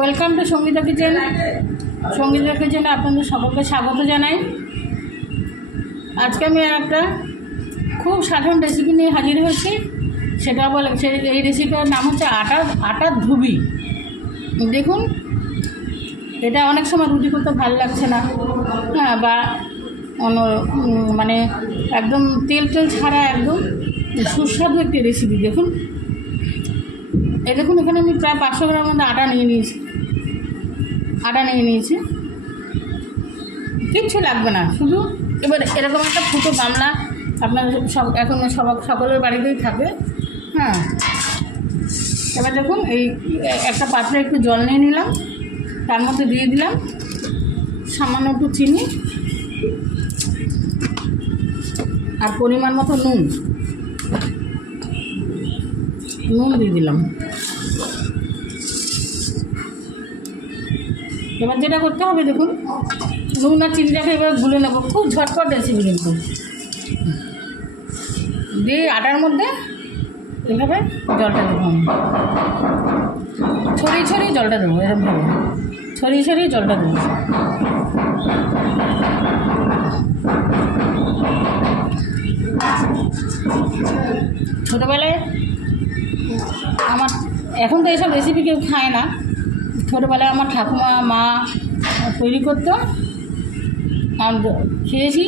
Welcome to Sangeeta kitchen. Sangeeta কিচেনে আপনাদের সকলকে স্বাগত জানাই। আজকে আমি একটা খুব সাধারণ রেসিপি নিয়ে হাজির হয়েছি। সেটা বলে এই রেসিপিটার নাম হচ্ছে আটার ধুবি। দেখুন, এটা অনেক সময় রুটি করতে ভালো লাগছে না, হ্যাঁ, বা মানে একদম তেল ছাড়া একদম সুস্বাদু একটি রেসিপি। দেখুন, দেখুন এখানে আমি প্রায় 500 গ্রাম মধ্যে আটা নিয়ে নিয়েছি। কিচ্ছু লাগবে না, শুধু এবার এরকম একটা ফুটো গামলা আপনাদের এখন সকলের বাড়িতেই থাকে, হ্যাঁ। এবার দেখুন, এই একটা পাত্রে একটু জল নিয়ে নিলাম, তার মধ্যে দিয়ে দিলাম সামান্য একটু চিনি আর পরিমাণ মতো নুন দিয়ে দিলাম। এবার যেটা করতে হবে, দেখুন, নুন আর চিনিটাকে এবার গুলে নেব। খুব ঝটপট রেসিপি কিন্তু। দিয়ে আটার মধ্যে এভাবে জলটা দেবো, ছড়িয়ে জলটা দেবো, এরকমভাবে ছড়িয়ে জলটা দেবো। ছোটোবেলায় এখন তো এইসব রেসিপি কেউ খায় না। ছোটোবেলায় আমার ঠাকুমা মা তৈরি করতো, আর খেয়েছি,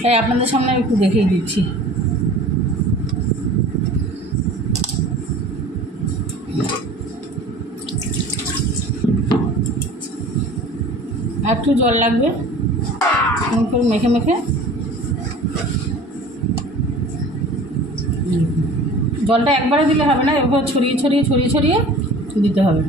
তাই আপনাদের সামনে একটু দেখিয়ে দিচ্ছি। আর একটু জল লাগবে, এমন করে মেখে জলটা একবারে দিলে হবে না, এরপর ছড়িয়ে দিতে হবে।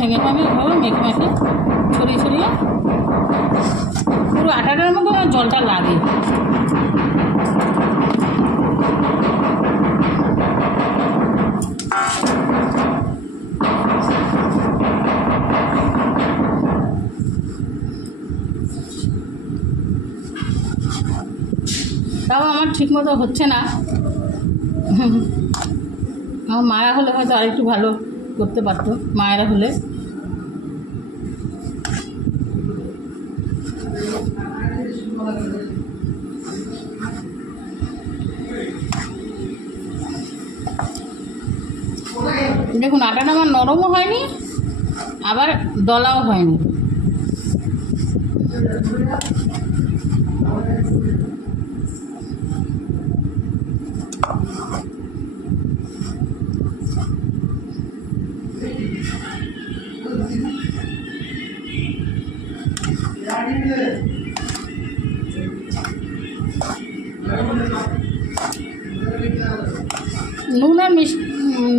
ভেঙে এভাবে মেখে ছড়িয়ে পুরো আটাটার মতো জলটা লাগে। তাও আমার ঠিকমতো হচ্ছে না। আমার মায়া হলে হয়তো আরেকটু ভালো করতে পারতো, মায়েরা হলে। দেখুন, আটাটা আমার নরমও হয়নি, আবার দলাও হয়নি।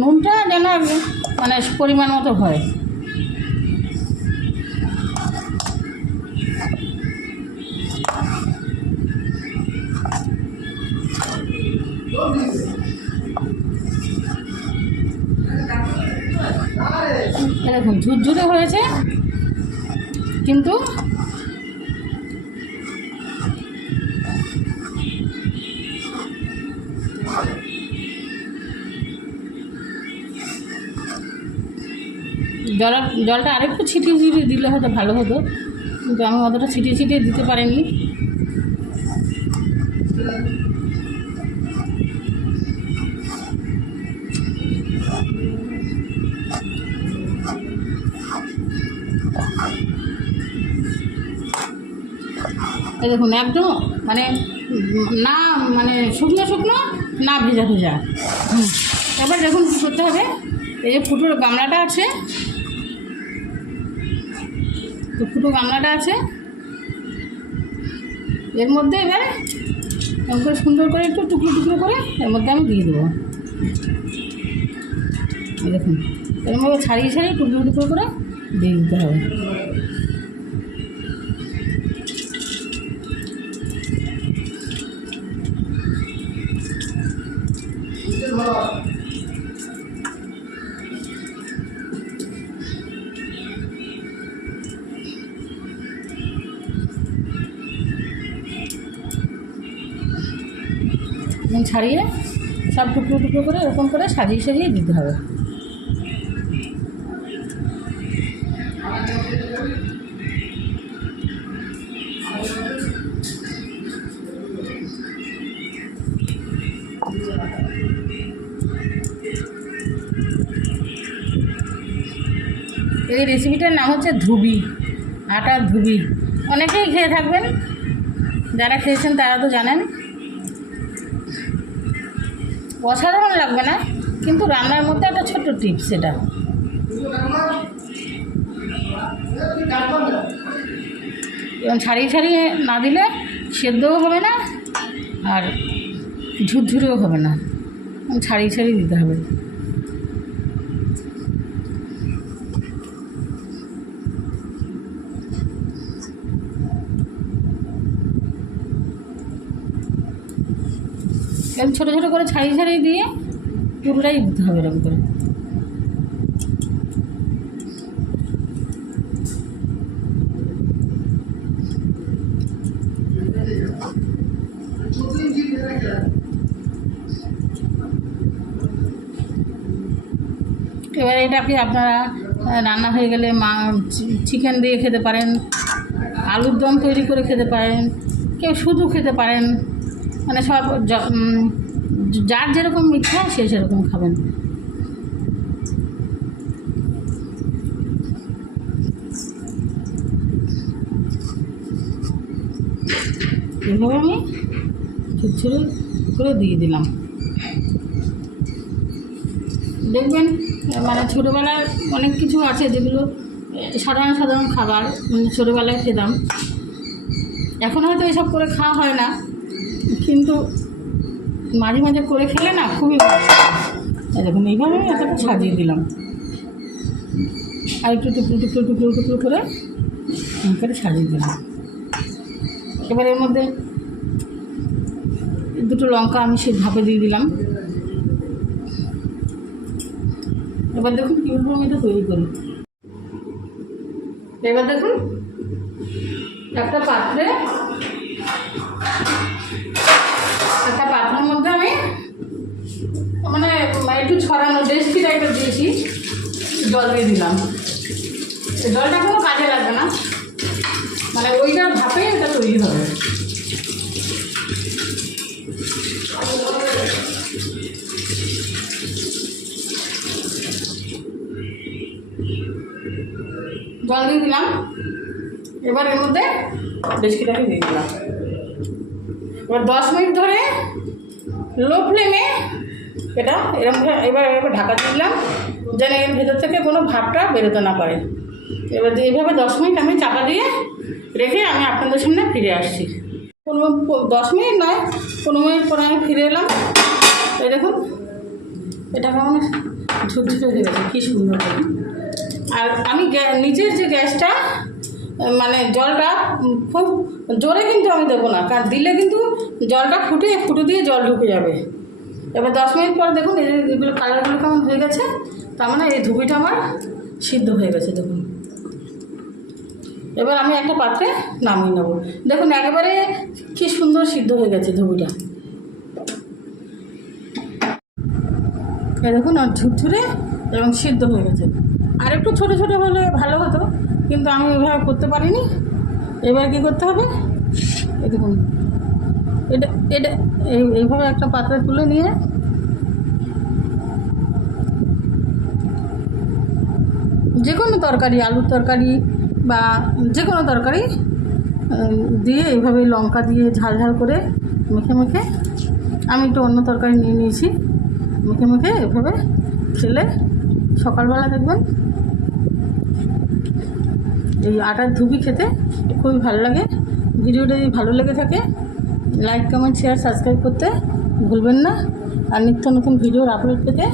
নুনটা যেন মানে পরিমাণ মতো হয়। এরকম ঝুরঝুরে হয়েছে, কিন্তু জলটা আরেকটু ছিটিয়ে দিলে হয়তো ভালো হতো, কিন্তু আমি অতটা ছিটিয়ে দিতে পারিনি। দেখুন, একদম মানে শুকনো না ভেজা। এবার দেখুন কী করতে হবে। এই যে ফুটোর গামলাটা আছে, এর মধ্যে এবার এরকম সুন্দর করে একটু টুকরো করে এর মধ্যে আমি দিয়ে দেবো। দেখুন, এরকমভাবে ছাড়িয়ে টুকরো করে দিয়ে দিতে হবে। ছাড়িয়ে সব টুকরো টুকরো করে এরকম করে সাজিয়ে সাজিয়ে দিতে হবে। এই রেসিপিটার নাম হচ্ছে ধুবি, আটার ধুবি। অনেকেই খেয়ে থাকবেন, যারা খেয়েছেন তারা তো জানেন। অসাধারণ লাগবে না, কিন্তু রান্নার মধ্যে একটা ছোট্ট টিপস এটা। এবং ছাড়িয়ে ছাড়িয়ে না দিলে সেদ্ধও হবে না আর ঝুরঝুরেও হবে না, ছাড়িয়ে ছাড়িয়ে দিতে হবে। এরকম ছোটো ছোটো করে ছাড়িয়ে ছাড়িয়ে দিয়ে পুরোটাই দিতে হবে এরকম করে। এবার এটাকে আপনারা রান্না হয়ে গেলে চিকেন দিয়ে খেতে পারেন, আলুর দম তৈরি করে খেতে পারেন, কেউ শুধু খেতে পারেন, মানে সব যার যেরকম ইচ্ছা সে সেরকম খাবেন। এভাবে আমি ঝুরঝুরে করে দিয়ে দিলাম। দেখবেন মানে ছোটোবেলায় অনেক কিছু আছে যেগুলো সাধারণ সাধারণ খাবার, মানে ছোটোবেলায় খেতাম, এখন হয়তো এসব করে খাওয়া হয় না, কিন্তু মাঝে মাঝে করে খেলে না খুবই ভালো। দেখুন এইভাবে আমি এতটা সাজিয়ে দিলাম, আর একটু টুকরো টুকরো টুকরো টুকরো করে সাজিয়ে দিলাম। এবার এর মধ্যে দুটো লঙ্কা আমি সে ভাপে দিয়ে দিলাম। এবার দেখুন কীভাবে আমি এটা তৈরি করি। এবার দেখুন একটা পাত্রের মধ্যে আমি মানে একটু ছড়ানো ডেস্কি টাইপের দিয়েছি, জল দিয়ে দিলাম। জলটা কোনো কাজে লাগবে না, মানে ওইটার ভাপে এটা তৈরি হবে। জল দিয়ে দিলাম। এবার এর মধ্যে ডেস্কিটাকে দিয়ে দিলাম। এবার 10 মিনিট ধরে লো ফ্লেমে এটা এরকম এবার ঢাকা দিলাম, যেন এর ভেতর থেকে কোনো ভাবটা বেরোতে না পারে। এবার এইভাবে 10 মিনিট আমি চাপা দিয়ে রেখে আমি আপনাদের সামনে ফিরে আসছি। 10 মিনিট নয়, 15 মিনিট পরে আমি ফিরে এলাম। এই দেখুন এটা কেমন ঝুরঝুরে হয়ে গেছে, কী সুন্দর। আর আমি নিচের যে গ্যাসটা মানে জলটা খুব জোরে কিন্তু আমি দেবো না, কারণ দিলে কিন্তু জলটা ফুটে দিয়ে জল ঢুকে যাবে। এবার 10 মিনিট পর দেখুন এগুলো কালারগুলো কেমন হয়ে গেছে, তার মানে এই ধুবিটা আমার সিদ্ধ হয়ে গেছে। দেখুন এবার আমি একটা পাত্রে নামিয়ে নেব। দেখুন একেবারে কি সুন্দর সিদ্ধ হয়ে গেছে ধুবিটা। দেখুন আর ঝুরঝুরে এবং সিদ্ধ হয়ে গেছে। আর একটু ছোটো ছোটো হলে ভালো হতো, কিন্তু আমি ওইভাবে করতে পারিনি। এবার কী করতে হবে, এই দেখুন এটা এইভাবে একটা পাত্রে তুলে নিয়ে যে কোনো তরকারি, আলুর তরকারি বা যে কোনো তরকারি দিয়ে এইভাবে লঙ্কা দিয়ে ঝাল ঝাল করে মেখে মেখে, আমি একটু অন্য তরকারি নিয়ে নিয়েছি, মেখে মেখে এভাবে খেলে সকালবেলা দেখবেন এই আটার ধুবি খেতে খুবই ভালো লাগে। ভিডিওটা যদি ভালো লেগে থাকে লাইক, কমেন্ট, শেয়ার, সাবস্ক্রাইব করতে ভুলবেন না। আর নিত্য নতুন ভিডিওর আপলোড পেতে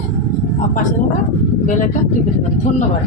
পাশে থাকা বেল আইকন টিপে দেবেন। ধন্যবাদ।